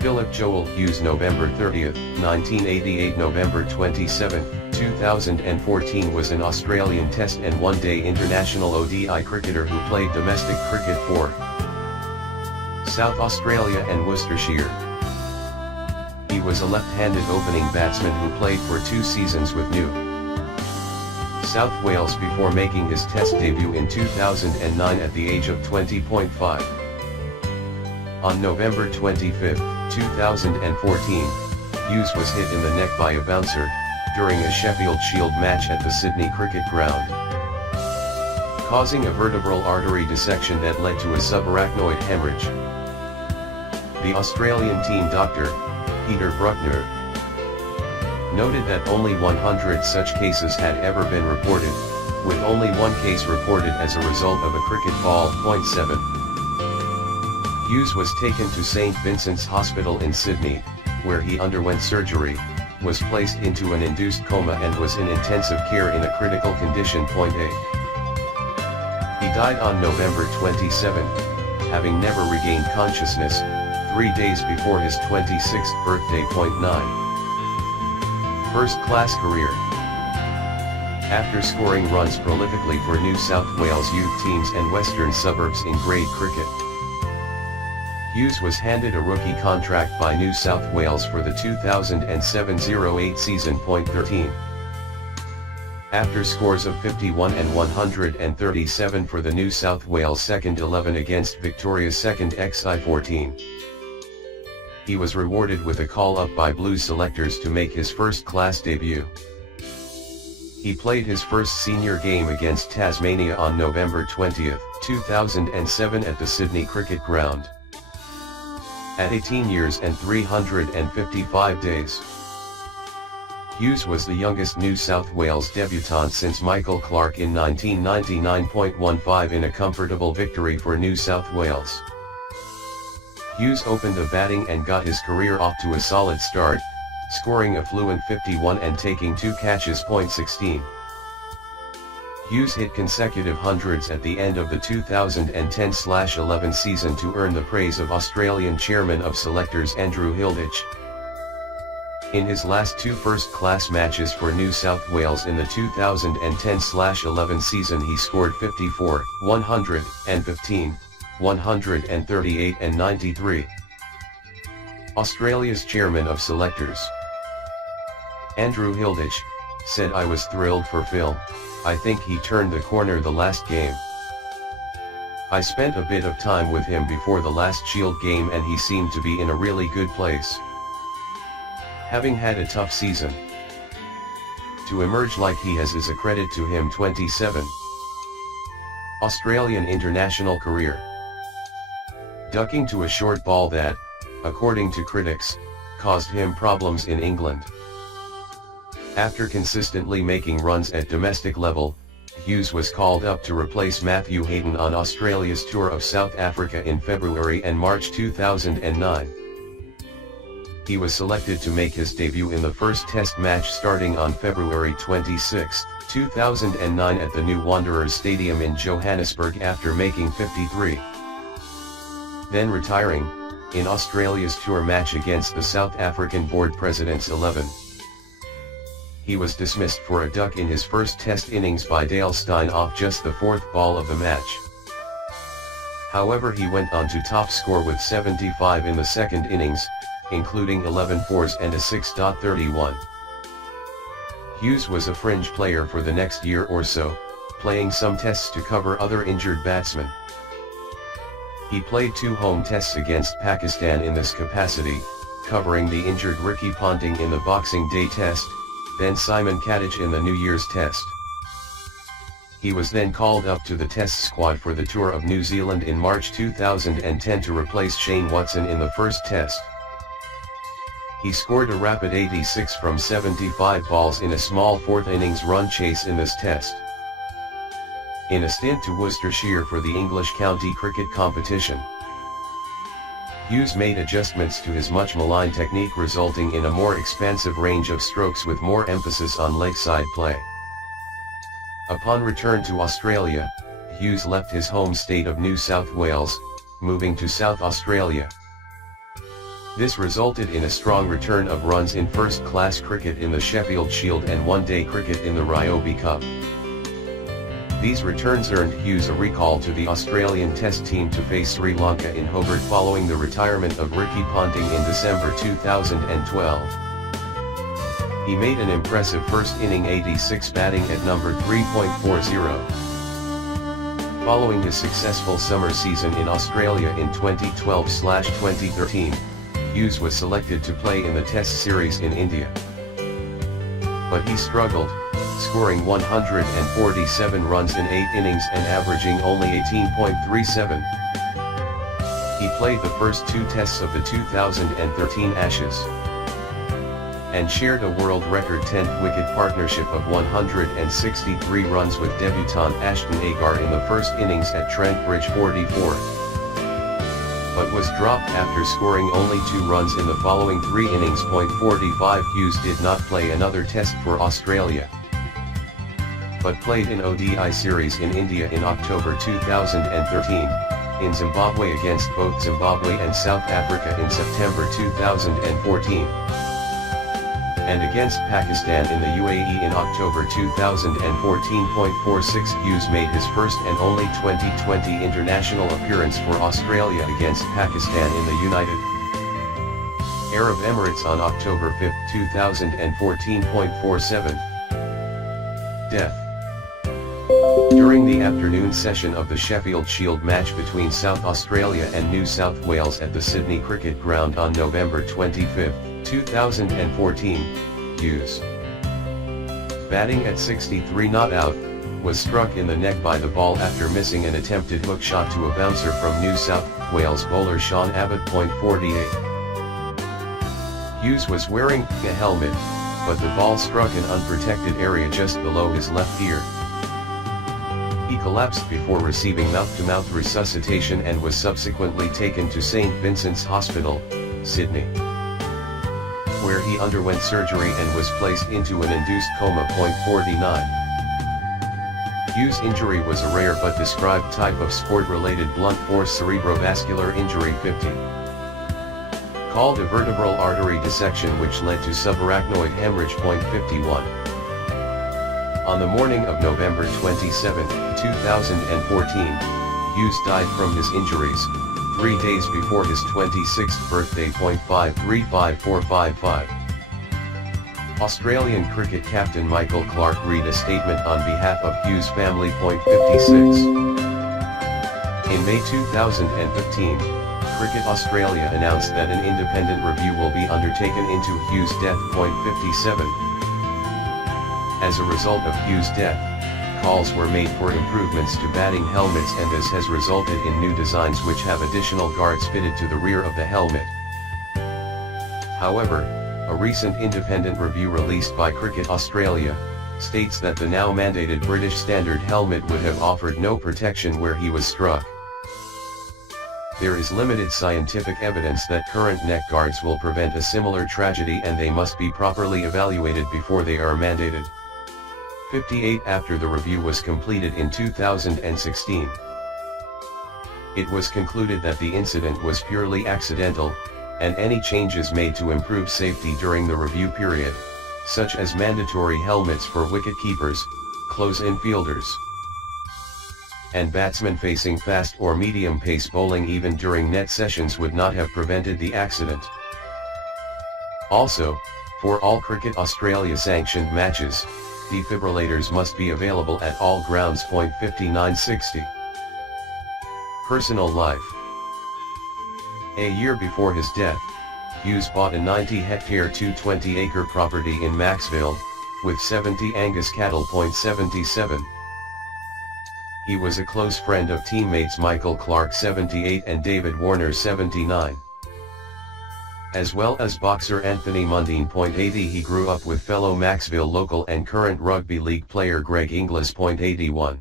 Phillip Joel Hughes, November 30, 1988 November 27, 2014 was an Australian Test and One-Day International ODI cricketer who played domestic cricket for South Australia and Worcestershire. He was a left-handed opening batsman who played for 2 seasons with New South Wales before making his Test debut in 2009 at the age of 20.5. On November 25, 2014, Hughes was hit in the neck by a bouncer, during a Sheffield Shield match at the Sydney Cricket Ground, causing a vertebral artery dissection that led to a subarachnoid hemorrhage. The Australian team doctor, Peter Bruckner, noted that only 100 such cases had ever been reported, with only one case reported as a result of a cricket ball. 7. Hughes was taken to St Vincent's Hospital in Sydney, where he underwent surgery, was placed into an induced coma and was in intensive care in a critical condition. 8. He died on November 27, having never regained consciousness, 3 days before his 26th birthday. 9. First-class career. After scoring runs prolifically for New South Wales youth teams and Western Suburbs in grade cricket, Hughes was handed a rookie contract by New South Wales for the 2007-08 season. 13. After scores of 51 and 137 for the New South Wales second 11 against Victoria's second XI 14, he was rewarded with a call-up by Blues selectors to make his first-class debut. He played his first senior game against Tasmania on November 20, 2007 at the Sydney Cricket Ground. At 18 years and 355 days, Hughes was the youngest New South Wales debutant since Michael Clarke in 1999.15 in a comfortable victory for New South Wales. Hughes opened the batting and got his career off to a solid start, scoring a fluent 51 and taking 2 catches. 16. Hughes hit consecutive hundreds at the end of the 2010-11 season to earn the praise of Australian Chairman of Selectors Andrew Hilditch. In his last 2 first-class matches for New South Wales in the 2010-11 season he scored 54, 115, 138 and 93. Australia's Chairman of Selectors, Andrew Hilditch, said, "I was thrilled for Phil. I think he turned the corner the last game. I spent a bit of time with him before the last Shield game and he seemed to be in a really good place. Having had a tough season, to emerge like he has is a credit to him." 27. Australian international career. Ducking to a short ball that, according to critics, caused him problems in England. After consistently making runs at domestic level, Hughes was called up to replace Matthew Hayden on Australia's tour of South Africa in February and March 2009. He was selected to make his debut in the first Test match starting on February 26, 2009 at the New Wanderers Stadium in Johannesburg after making 53. Then retiring, in Australia's tour match against the South African Board Presidents 11. He was dismissed for a duck in his first Test innings by Dale Steyn off just the 4th ball of the match. However, he went on to top score with 75 in the second innings, including 11 fours and a 6.31. Hughes was a fringe player for the next year or so, playing some Tests to cover other injured batsmen. He played 2 home Tests against Pakistan in this capacity, covering the injured Ricky Ponting in the Boxing Day Test, then Simon Kadich in the New Year's Test. He was then called up to the Test squad for the tour of New Zealand in March 2010 to replace Shane Watson in the first Test. He scored a rapid 86 from 75 balls in a small 4th innings run chase in this Test. In a stint to Worcestershire for the English county cricket competition, Hughes made adjustments to his much-maligned technique, resulting in a more expansive range of strokes with more emphasis on leg-side play. Upon return to Australia, Hughes left his home state of New South Wales, moving to South Australia. This resulted in a strong return of runs in first-class cricket in the Sheffield Shield and one-day cricket in the Ryobi Cup. These returns earned Hughes a recall to the Australian Test team to face Sri Lanka in Hobart following the retirement of Ricky Ponting in December 2012. He made an impressive first inning 86 batting at number 3.40. Following his successful summer season in Australia in 2012/2013, Hughes was selected to play in the Test series in India. But he struggled, scoring 147 runs in 8 innings and averaging only 18.37. He played the first 2 tests of the 2013 Ashes, and shared a world record 10th wicket partnership of 163 runs with debutant Ashton Agar in the first innings at Trent Bridge 44. But was dropped after scoring only 2 runs in the following 3 innings. 45 Hughes did not play another test for Australia, but played in ODI series in India in October 2013, in Zimbabwe against both Zimbabwe and South Africa in September 2014, and against Pakistan in the UAE in October 2014. 46 Hughes made his first and only 2020 international appearance for Australia against Pakistan in the United Arab Emirates on October 5, 2014. 47. Death. During the afternoon session of the Sheffield Shield match between South Australia and New South Wales at the Sydney Cricket Ground on November 25, 2014, Hughes, batting at 63 not out, was struck in the neck by the ball after missing an attempted hook shot to a bouncer from New South Wales bowler Sean Abbott. 48. Hughes was wearing a helmet, but the ball struck an unprotected area just below his left ear. He collapsed before receiving mouth-to-mouth resuscitation and was subsequently taken to St. Vincent's Hospital, Sydney, where he underwent surgery and was placed into an induced coma. 49. Hughes' injury was a rare but described type of sport-related blunt force cerebrovascular injury 50, called a vertebral artery dissection, which led to subarachnoid hemorrhage. 51. On the morning of November 27, 2014, Hughes died from his injuries, 3 days before his 26th birthday. 535455. Australian cricket captain Michael Clarke read a statement on behalf of Hughes' family. 56. In May 2015, Cricket Australia announced that an independent review will be undertaken into Hughes' death. 57. As a result of Hughes' death, calls were made for improvements to batting helmets, and this has resulted in new designs which have additional guards fitted to the rear of the helmet. However, a recent independent review released by Cricket Australia states that the now mandated British standard helmet would have offered no protection where he was struck. There is limited scientific evidence that current neck guards will prevent a similar tragedy, and they must be properly evaluated before they are mandated. 58. After the review was completed in 2016, it was concluded that the incident was purely accidental, and any changes made to improve safety during the review period, such as mandatory helmets for wicket-keepers, close-in fielders, and batsmen facing fast or medium-pace bowling even during net sessions, would not have prevented the accident. Also, for all Cricket Australia sanctioned matches, defibrillators must be available at all grounds. 5960. Personal life. A year before his death, Hughes bought a 90-hectare 220-acre property in Maxville, with 70 Angus cattle. 77. He was a close friend of teammates Michael Clarke 78 and David Warner 79. As well as boxer Anthony Mundine. 80. He grew up with fellow Maxville local and current rugby league player Greg Inglis. 81.